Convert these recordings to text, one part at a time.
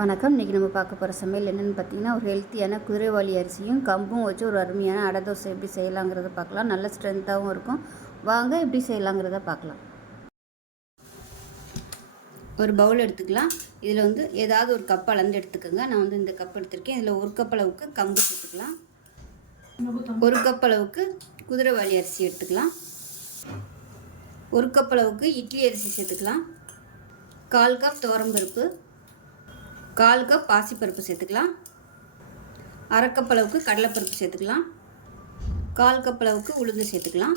வணக்கம். இன்றைக்கி நம்ம பார்க்க போகிற சமையல் என்னென்னு பார்த்தீங்கன்னா, ஒரு ஹெல்த்தியான குதிரைவாலி அரிசியும் கம்பும் வச்சு ஒரு அருமையான அடை தோசை எப்படி செய்யலாங்கிறத பார்க்கலாம். நல்ல ஸ்ட்ரென்த்தாகவும் இருக்கும். வாங்க எப்படி செய்யலாங்கிறத பார்க்கலாம். ஒரு பவுல் எடுத்துக்கலாம். இதில் ஏதாவது ஒரு கப் அளந்து எடுத்துக்கோங்க. நான் இந்த கப் எடுத்திருக்கேன். இதில் ஒரு கப் அளவுக்கு கம்பு சேர்த்துக்கலாம். ஒரு கப் அளவுக்கு குதிரைவாலி அரிசி எடுத்துக்கலாம். ஒரு கப் அளவுக்கு இட்லி அரிசி சேர்த்துக்கலாம். 1/4 கப் துவரம்பருப்பு, 1/4 கப் பாசிப்பருப்பு சேர்த்துக்கலாம். 1/2 கப் அளவுக்கு கடலைப்பருப்பு சேர்த்துக்கலாம். 1/4 கப் அளவுக்கு உளுந்து சேர்த்துக்கலாம்.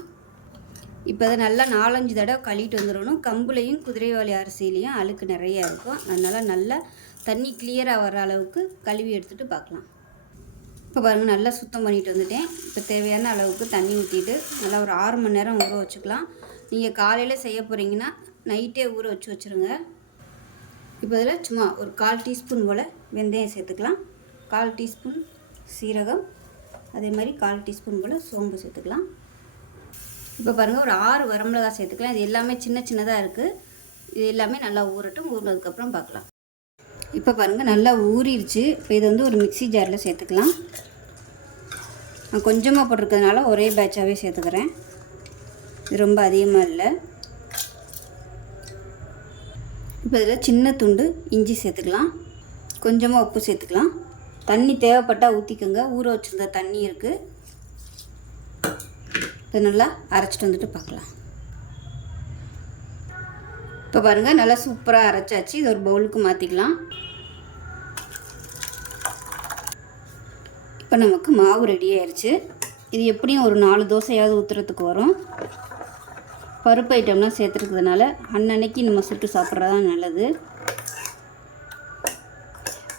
இப்போ அதை நல்லா 4-5 தடவை கழுவிட்டு வந்துடணும். கம்புலையும் குதிரைவாலி அரிசியிலையும் அழுக்கு நிறையா இருக்கும். அதனால் நல்லா தண்ணி கிளியராக வர அளவுக்கு கழுவி எடுத்துகிட்டு பார்க்கலாம். இப்போ பாருங்கள், நல்லா சுத்தம் பண்ணிட்டு வந்துட்டேன். இப்போ தேவையான அளவுக்கு தண்ணி ஊற்றிட்டு நல்லா ஒரு 6 மணி நேரம் ஊற வச்சுக்கலாம். நீங்கள் காலையில் செய்ய போகிறீங்கன்னா நைட்டே ஊற வச்சுருங்க. இப்போ இதில் சும்மா ஒரு 1/4 டீஸ்பூன் போல் வெந்தயம் சேர்த்துக்கலாம். 1/4 டீஸ்பூன் சீரகம், அதே மாதிரி 1/4 டீஸ்பூன் போல் சோம்பு சேர்த்துக்கலாம். இப்போ பாருங்கள், ஒரு 6 வரமிளகாய் சேர்த்துக்கலாம். இது எல்லாமே சின்ன சின்னதாக இருக்குது. இது எல்லாமே நல்லா ஊறட்டும். ஊறினதுக்கப்புறம் பார்க்கலாம். இப்போ பாருங்கள், நல்லா ஊறிடுச்சு. இப்போ இது ஒரு மிக்ஸி ஜாரில் சேர்த்துக்கலாம். நான் கொஞ்சமாக போட்டிருக்கிறதுனால ஒரே பேட்சாகவே சேர்த்துக்கிறேன். இது ரொம்ப அதிகமாக இல்லை. இப்போ இதில் சின்ன துண்டு இஞ்சி சேர்த்துக்கலாம். கொஞ்சமாக உப்பு சேர்த்துக்கலாம். தண்ணி தேவைப்பட்டால் ஊற்றிக்கோங்க. ஊற வச்சுருந்த தண்ணி இருக்குது. இதை நல்லா அரைச்சிட்டு வந்துட்டு பார்க்கலாம். இப்போ பாருங்கள், நல்லா சூப்பராக அரைச்சாச்சு. இது ஒரு பவுலுக்கு மாற்றிக்கலாம். இப்போ நமக்கு மாவு ரெடி ஆயிடுச்சு. இது எப்படியும் ஒரு 4 தோசையாவது ஊற்றுறதுக்கு வரும். பருப்பு ஐட்டம்லாம் சேர்த்துருக்கிறதுனால அன்னன்னைக்கு நம்ம சுட்டு சாப்பிட்றது தான் நல்லது.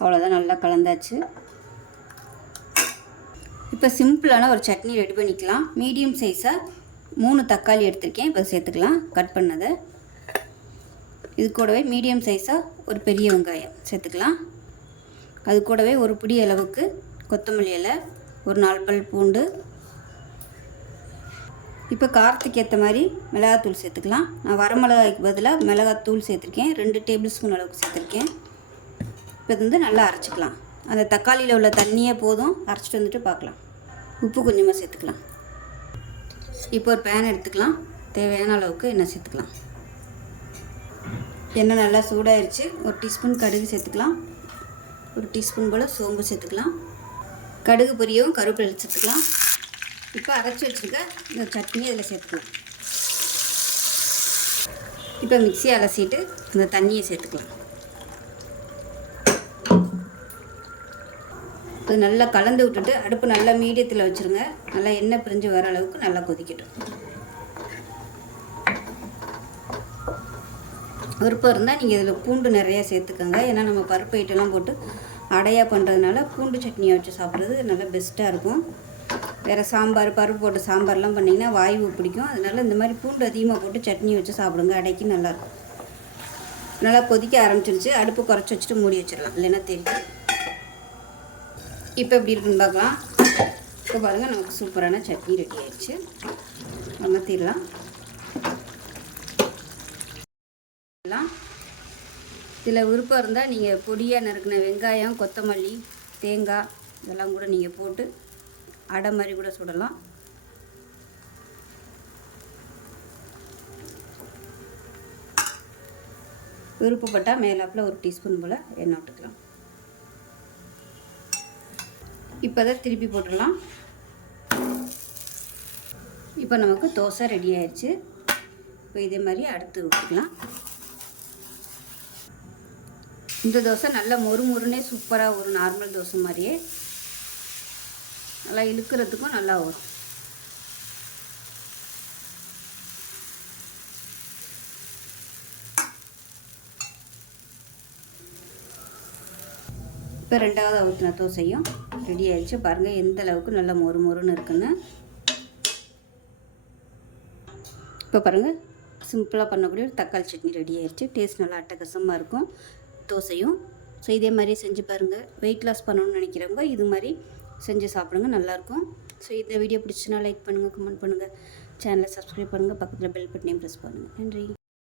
அவ்வளோதான், நல்லா கலந்தாச்சு. இப்போ சிம்பிளான ஒரு சட்னி ரெடி பண்ணிக்கலாம். மீடியம் சைஸாக 3 தக்காளி எடுத்திருக்கேன். இப்போ சேர்த்துக்கலாம், கட் பண்ணதை. இது கூடவே மீடியம் சைஸாக ஒரு பெரிய வெங்காயம் சேர்த்துக்கலாம். அது கூடவே ஒரு பிடி அளவுக்கு கொத்தமல்லி இலை, ஒரு 4 பல் பூண்டு. இப்போ காரத்துக்கு ஏற்ற மாதிரி மிளகாத்தூள் சேர்த்துக்கலாம். நான் வரமிளகாய்க்கு பதிலாக மிளகாத்தூள் சேர்த்துருக்கேன். 2 டேபிள் ஸ்பூன் அளவுக்கு சேர்த்துருக்கேன். இப்போ இது நல்லா அரைச்சிக்கலாம். அந்த தக்காளியில் உள்ள தண்ணியே போதும். அரைச்சிட்டு வந்துட்டு பார்க்கலாம். உப்பு கொஞ்சமாக சேர்த்துக்கலாம். இப்போ ஒரு பேன் எடுத்துக்கலாம். தேவையான அளவுக்கு எண்ணெய் சேர்த்துக்கலாம். எண்ணெய் நல்லா சூடாயிருச்சு. ஒரு டீஸ்பூன் கடுகு சேர்த்துக்கலாம். ஒரு டீஸ்பூன் போல் சோம்பு சேர்த்துக்கலாம். கடுகு பொரியவும் கருவேப்பிலை சேர்த்துக்கலாம். இப்போ அரைச்சி வச்சுருக்க இந்த சட்னியை இதில் சேர்த்துக்கலாம். இப்போ மிக்ஸியை அலசிட்டு இந்த தண்ணியை சேர்த்துக்கலாம். இது நல்லா கலந்து விட்டுட்டு அடுப்பு நல்லா மீடியத்தில் வச்சுருங்க. நல்லா எண்ணெய் பிரிஞ்சு வர அளவுக்கு நல்லா கொதிக்கட்டும். விருப்பம் இருந்தால் நீங்கள் இதில் பூண்டு நிறையா சேர்த்துக்கோங்க. ஏன்னா நம்ம பருப்பு ஐட்டம்லாம் போட்டு அடையாக பண்ணுறதுனால பூண்டு சட்னியை வச்சு சாப்பிட்றது நல்லா பெஸ்ட்டாக இருக்கும். வேறு சாம்பார், பருப்பு போட்டு சாம்பார்லாம் பண்ணிங்கன்னா வாய்வு பிடிக்கும். அதனால் இந்த மாதிரி பூண்டு அதிகமாக போட்டு சட்னி வச்சு சாப்பிடுங்க. அடைக்கு நல்லாயிருக்கும். நல்லா கொதிக்க ஆரம்பிச்சிருச்சு. அடுப்பு குறைச்சி வச்சுட்டு மூடி வச்சிடலாம், இல்லைன்னா தெரியும். இப்போ எப்படி இருக்குன்னு பார்க்கலாம். இப்போ பாருங்கள், நமக்கு சூப்பரான சட்னி ரெடி ஆயிடுச்சு. மாற்றிடலாம். இதில் விருப்பம் இருந்தால் நீங்கள் பொடியாக நறுக்கின வெங்காயம், கொத்தமல்லி, தேங்காய் இதெல்லாம் கூட நீங்கள் போட்டு அடை மாதிரி கூட சுடலாம். விருப்பப்பட்டால் மேலாப்பில் ஒரு டீஸ்பூன் போல் எண்ணெய் விட்டுக்கலாம். இப்போ அதை திருப்பி போட்டுடலாம். இப்போ நமக்கு தோசை ரெடி ஆயிடுச்சு. இப்போ இதே மாதிரி அடுத்து ஊற்றிக்கலாம். இந்த தோசை நல்லா மொறுமொறுனே சூப்பராக ஒரு நார்மல் தோசை மாதிரியே நல்லா இழுக்கிறதுக்கும் நல்லா வரும். இப்போ 2வது ஊற்றின தோசையும் ரெடி ஆயிடுச்சு. பாருங்கள் எந்த அளவுக்கு நல்லா மொறுமொறுன்னு இருக்குன்னு. இப்போ பாருங்கள், சிம்பிளாக பண்ணக்கூடிய ஒரு தக்காளி சட்னி ரெடி ஆயிடுச்சு. டேஸ்ட் நல்லா அட்டகாசமாக இருக்கும் தோசையும். ஸோ இதே மாதிரி செஞ்சு பாருங்கள். வெயிட் லாஸ் பண்ணணும்னு நினைக்கிறவங்க இது மாதிரி செஞ்சு சாப்பிடுங்க, நல்லாயிருக்கும். ஸோ இந்த வீடியோ பிடிச்சுன்னா லைக் பண்ணுங்கள், கமெண்ட் பண்ணுங்கள், சேனலை சப்ஸ்கிரைப் பண்ணுங்கள், பக்கத்தில் பெல் பட்டனையும் ப்ரெஸ் பண்ணுங்கள். நன்றி.